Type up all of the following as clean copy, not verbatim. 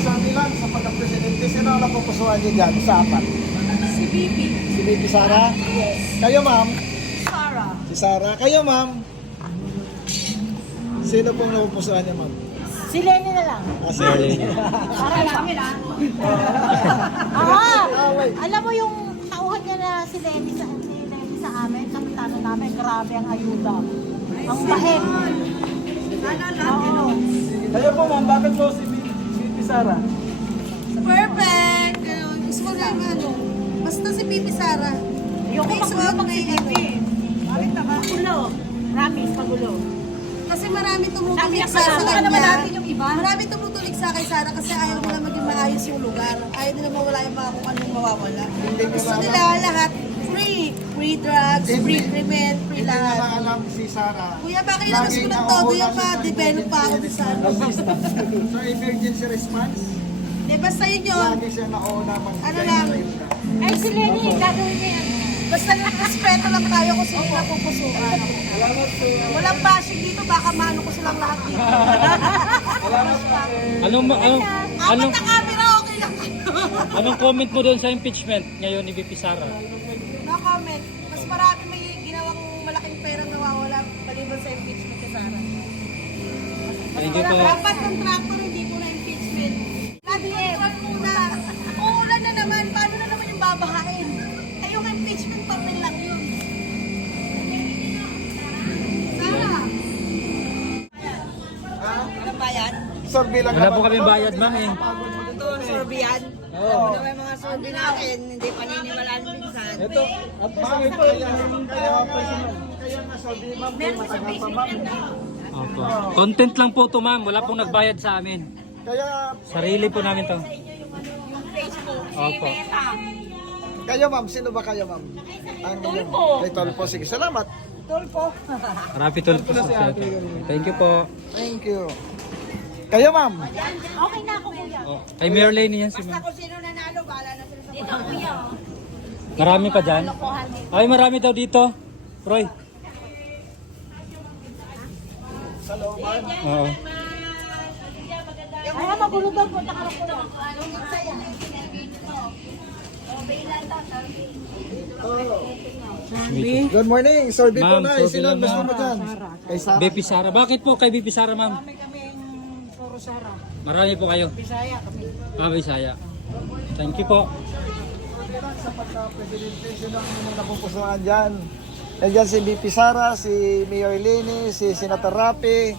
Sabi lang sa pagka-presidente, sino ang napupusuan niyo dyan sa apat? Si Bibi. Si Bibi Sara? Yes. Kayo, ma'am? Sarah. Si Sara. Kayo, ma'am? Sino pong napupusuan niyo, ma'am? Si Lenny na lang. Ah, si Lenny. Para namin alam mo yung tauhan niya na si Lenny sa amin, kapitano namin, grabe ang ayuda. Ang bait. Kayo po, ma'am, bakit po si Bibi Sara? Perfect! Gusto ko lang basta si Bibi Sara. Yung magulo pag si Bibi. Bakit na magulo? Promise, magulo. Kasi marami tumutulig Sabi sa naman kanya. natin yung iba. Marami tumutulig sa kay Sara kasi ayaw nila maging maayos yung lugar. Ayaw nila mawala yung mga kung anong mawawala. Gusto nila lahat free. Free drugs, free krimen, free Hindi lahat. na alam si Sara. Kuya, pakilabas ko ng todo yung ma-develop pa ako sa ano. So, emergency response, Eh, basta yun yun. lagi siya nauna Ano lang? Ay, si Lenny, gagawin niya yan. Basta respeto lang tayo kung sino napupusuan. Walang bashing dito, baka maano ko silang lahat dito. Anong Apat na camera, okay lang. anong comment mo doon sa impeachment ngayon ni VP Sara? No comment. Mas marami may ginawang malaking perang nawawala maliban sa impeachment kay Sara. Thank you po. Dapat ng tractor, hindi po na impeachment. Nag-iwan muna. Uulan na naman, paano na naman yung babahain? Ay, yung impeachment pa rin lang yun. Sara! Ano ba yan? Sorbi lang Wala naman po kami bayad, ma'am eh. Ito ang sorbi yan. Oo. Ano may mga sorbi natin, hindi paniniwalaan minsan. Ito, at ma'am, kaya nga sorbi, ma'am, matagal pa, ma'am. Opo. Content lang po to, ma'am. Wala pong nagbayad sa amin. Kaya, Sarili po namin to. Yung Facebook, si Opo. Meta. kayo, ma'am, sino ba kayo, ma'am? Tulpo. Kay Tolpo, sige, salamat. Marami tulpo sa seto. Thank you po. Thank you. Kayo, ma'am? Okay na ako, kuya. Oh, kay Mayor Lane yan si ma'am. Kung sino nanalo, bahala na sila sa Dito, kuya. Marami pa dyan? Lokohan din. Ay, marami daw dito. Roy. Oo. Ay, magulo daw po, nakarukulo. Good morning, sorbi po Ma'am, na. sorbi Sino lang, gusto ma'am. mo dyan? Kay Sara. VP Sara. Bakit po kay VP Sara, ma'am? Kami puro Sara. Marami po kayo. Bisaya kami. Bisaya. Thank you po. Sa pagka-presidente, sino ang mga napupusuan dyan? Nandiyan si BP Sara, si Mayor Lini, si Senator Rapi,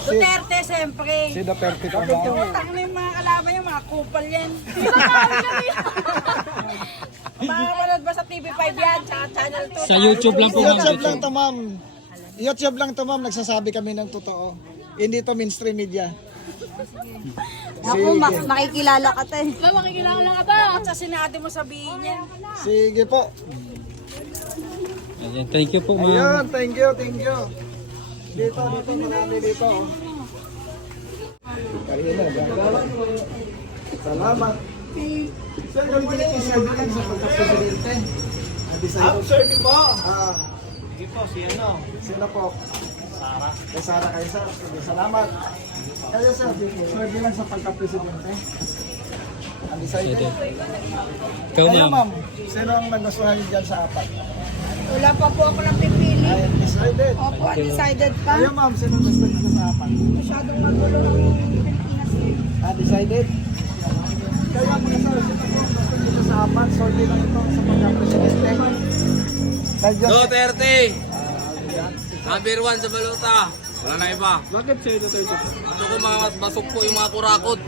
si Duterte, siyempre. Duterte ka ba? Utang na yung mga kalaban yung mga kupal yan. Makapanood ba sa TV5 yan? Tsaka Channel 2. Sa YouTube lang po, ma'am. YouTube lang to, ma'am. YouTube lang to, ma'am. Nagsasabi kami ng totoo. Hindi to mainstream media. Ako, makikilala ka tayo. Makikilala ka ba? At sa sinati mo sabihin yan. Sige po. Ayan, thank you po, ma'am. Ayun, thank you, thank you. Dito, marami dito. Ayun na, gagawa. Salamat. Sir, good morning. Serve lang sa pagka-presidente. Serve po. Sige po, si ano? Sino po? Sara. Kay Sara, kayo sir. Sige, salamat. Kayo sir, serve lang sa pagka-presidente. Undecided. Ikaw, Kayo ma'am. ma'am, sino ang nagustuhan niyo dyan sa apat? Wala pa po ako ng pipili. Ay, undecided. Opo, undecided pa. Kayo ma'am, sino gusto niyo sa apat? Masyadong magulo ng Pilipinas. Undecided. Kaya mga sir, sino po ang gusto niyo sa apat? Sorry lang ito sa pagka-presidente. Duterte! Number 1 sa baluta. Wala na iba. Bakit si Duterte? Gusto ko mga mas basok po yung mga kurakot.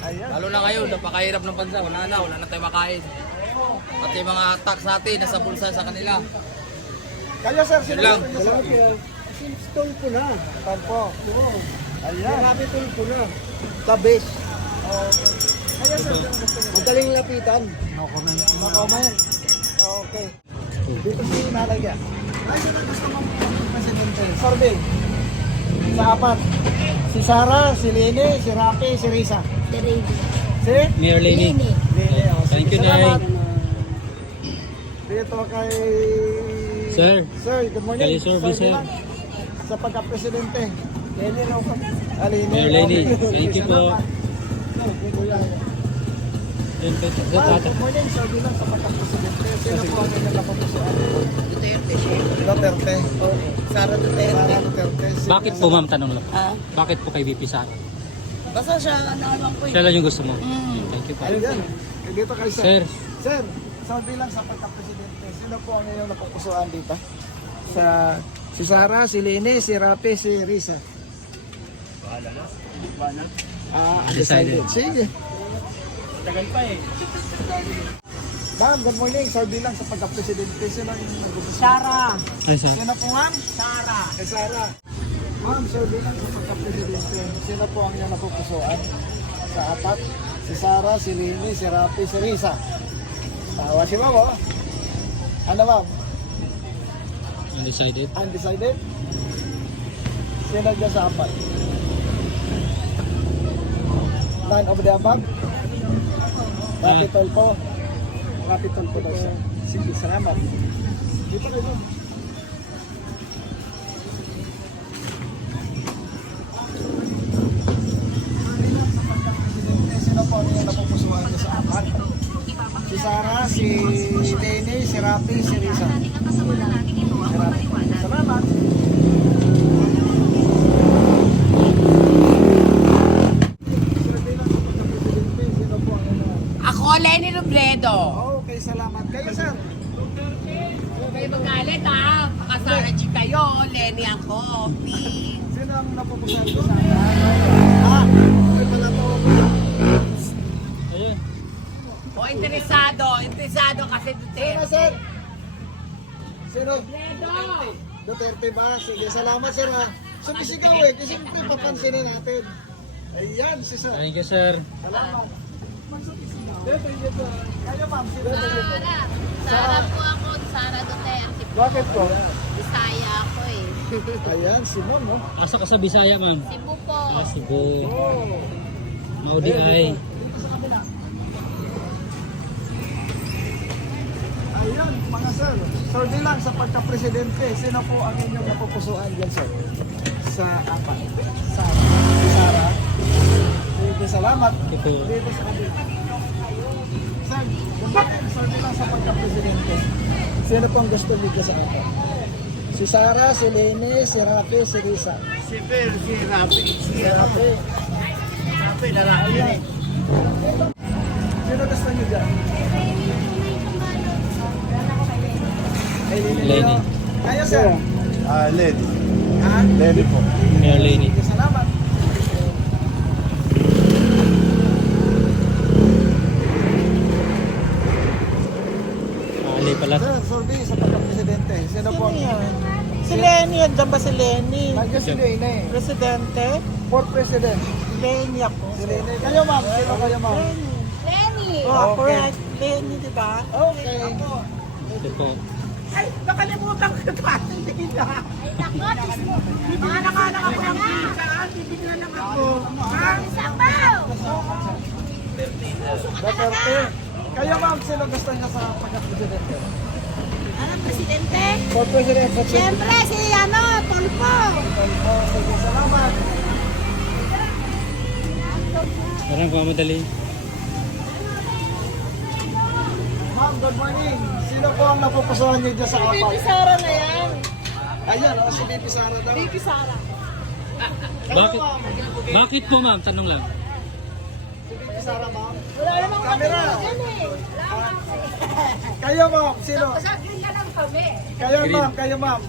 Ayan. Lalo na ngayon, napakahirap ng bansa. Wala na tayo makain. Pati mga tax natin, nasa bulsa sa kanila. Kayo sir, sino Yun lang. gusto niyo sa apat? Since tulpo na. Tulpo. Ayan. Marami tulpo na. The best. Okay. Kayo sir, sino gusto niyo? Madaling lapitan. No comment. No comment. Okay. Dito si Nanay ka. Ay, sino gusto mong presidente? Sorbe. Sa apat. Si Sara, si Lene, si Rapi, si Risa. Si? Mayor Lane. Lene. Oh, Thank you, salamat. Nay. Dito kay... Sir. Sir, good morning. Kay Sir, Sorry Sir. lang. Sa pagka-presidente. Lene raw kami. Alini. Mayor Lenny, Okay. thank you po. Yun, Ma'am, good morning. Sir, bilang sa pagkapresidente, sino po ang inyong napupusuan? Duterte. Sara Duterte. Bakit po ma'am, tanong lang? Bakit po kay VP Sara? Basta siya, naalam ko Siya lang yung gusto mo. Thank you po. Ayun yan. Eh, dito kayo, sir. Sir, Sir, so bilang sa pagkapresidente, sino po ang inyong napupusuan dito? Si Sara, si Lene, si Rapi, si Risa. Undecided. Sige. Tagal pa eh. Ma'am, good morning. Sir, bilang sa pagkapresidente, sino ang inyong napupusuan? Sara. ay sir. Sino po, ma'am? Sara. Sara. Ma'am, sir, bilang sa pagkapresidente, sino po ang inyong napupusuan? Sa apat, si Sara, si Lene, si Rapi, si Risa. Tawa si ma'am, oh. Ano, ma'am? Undecided. Undecided? Sino dyan sa apat? None of the above? Rapitol po. Rapitol po daw siya. Sige, salamat. Dito kayo. Sino po ang napupusuhan niya sa apat? Si Sara, si Lenny, si Rapi, si Risa. Salamat. Ako, Lenny Robredo. Okay, salamat. Kayo, sir. Kayo magalit ha. Makasara G kayo. Lenny ako. Please. Sino ang napupusuhan ko sa akin? Okay pala po. Ayun. O interesado. Interesado kasi Sino, Duterte. sir? Sino? Duterte ba? Sige, salamat, sir, ha. Sumisigaw eh, kasi papansinin natin. Ayan, si sir. Thank you sir. Salamat. Kaya, ma'am, sino? Sara po ako, Sara Duterte. Bakit po? Bisaya ako eh. Ayan, si ma'am, no? Asa ka sa Bisaya ma'am? Cebu po. Cebu. Oh. Maudi ay. Ayan, mga sir. Sir, bilang sa pagka-presidente, sino po ang inyong napupusuan dyan, sir? Sa apat. Sara. Sara. Sige, salamat. Ito. Dito sa kabila. Sir, sir, bilang sa pagka-presidente, sino po ang gusto dito sa apat? Si Sara, si Lene, si Rafi, si Risa. Si Phil, si Rapi. Si Rafi. Rapi na Rapi. Ayan. Sino gusto niyo dyan? Kay Lene. Lene. Kayo, sir? Lenny. Ha? Lenny po. Mayor Lenny. Sige, salamat. Ali pala. Sir, sorry sa pagka-presidente. Sino po ang... Si Lenny, andyan ba si Lenny? Nandiyan si Lene. Presidente? Fourth president. Lenny ako. Si Lene. Kayo, ma'am. Sino kayo, ma'am? Lenny! Oh, Okay. correct. Lenny, di ba? Okay. Ito po. Ay, nakalimutan ko ito. Hindi na. Ay, nako, Mga nakanak ako ng pizza. Bibigyan lang ako. Sabaw! Duterte. Kayo, ma'am. Sino gusto niya sa pagka-presidente? Anong presidente? Fourth president. Siyempre, si ano, Tulfo! Sige, salamat. Parang kumadali. Ma'am, good morning. Sino po ang napupusuhan niyo dyan sa apat? Sara na yan. Ayan, si BP Sara daw. Baby Sara. Bakit? Bakit po ma'am? Tanong lang. Si BP Sara, ma'am. Wala namang Camera. yan eh. Kayo, ma'am. Sino? Sa green na lang kami. Kayo, Green. ma'am. Kayo, ma'am.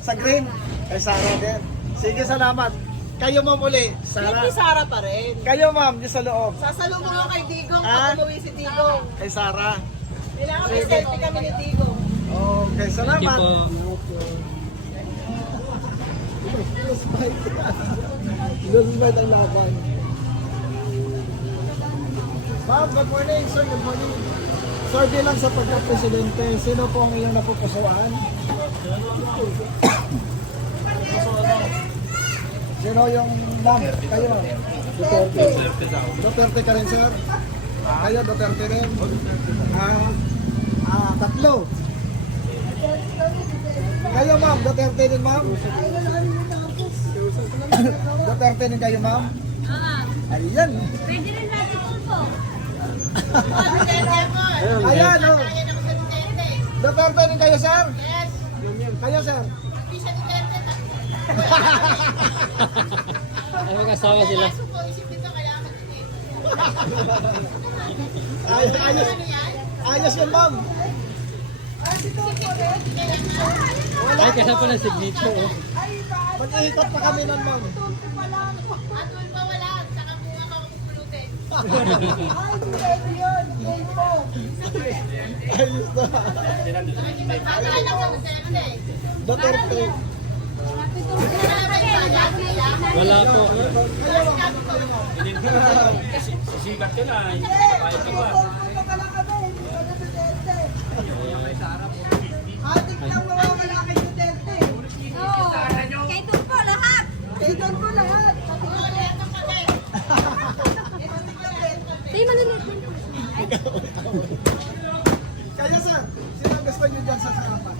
Sa green. Kay Sara din. Sige, salamat. Kayo, ma'am, uli. Sara. Baby Sara pa rin. Kayo, ma'am, di sa loob. Sasalubong ako kay Digong Ah? pag umuwi si Digong. Kay Sara. Kailangan Sige. may selfie kami ni Digong. Okay, Thank you salamat. po. Lose fight ang laban. Ma'am, good morning. Sir, good morning. Sir, bilang sa pagka-presidente, sino po ang iyong napupusuan? Sino yung ma'am? Kayo, ma'am? Duterte. Duterte ka rin, sir? Kayo, Duterte rin? Tatlo. Kayo, ma'am? Duterte din, ma'am? Duterte din kayo, ma'am? Ayan. Pwede rin natin po. Ayan, oh. Ayan ako sa Duterte. Duterte din kayo, sir? Yes. Kayo, sir? Hindi siya Duterte. Ay, magkasama sila. Kaso po, isip nito kailangan Duterte. Ayos, ayos. Ano yan? Ayos yan, ma'am. Ay, kaya pa ng signature. Oh. Mag-iikot pa kami nun, ma'am. Atul pa wala. Saka bunga ka pulutin. Ayos na. Atal ako sa Duterte. Duterte. Wala po. Kay Tulpo lahat. Kay Tulpo lahat. Tayo maliliit din. Kayo, sir. Sino ang gusto niyo dyan sa sarapan?